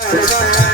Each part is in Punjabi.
Bye.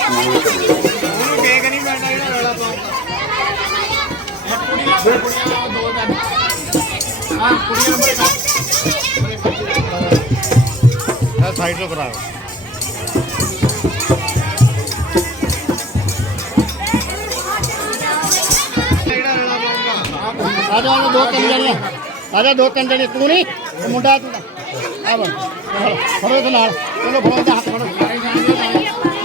ਉਹਨੂੰ ਕੇਕ ਨਹੀਂ ਮਿਲਣਾ ਜਿਹੜਾ ਰੌਲਾ ਪਾਉਂਦਾ ਇਹ ਕੁੜੀਆਂ ਕੁੜੀਆਂ ਨਾਲ ਦੋ ਹਾਂ ਸਾਈਡ ਤੋਂ ਕਰਾਓ ਆ ਜਾ, ਦੋ ਤਿੰਨ ਜਣੇ। ਆ ਜਾ, ਦੋ ਤਿੰਨ ਜਣੇ। ਤੂੰ ਨਹੀਂ ਮੁੰਡਾ ਤੂੰ ਆ ਬਣ ਫੜੋ ਤੇ ਨਾਲ। ਚਲੋ, ਫੜੋ ਦਾ ਹੱਥ, ਫੜੋ।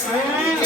Thanks.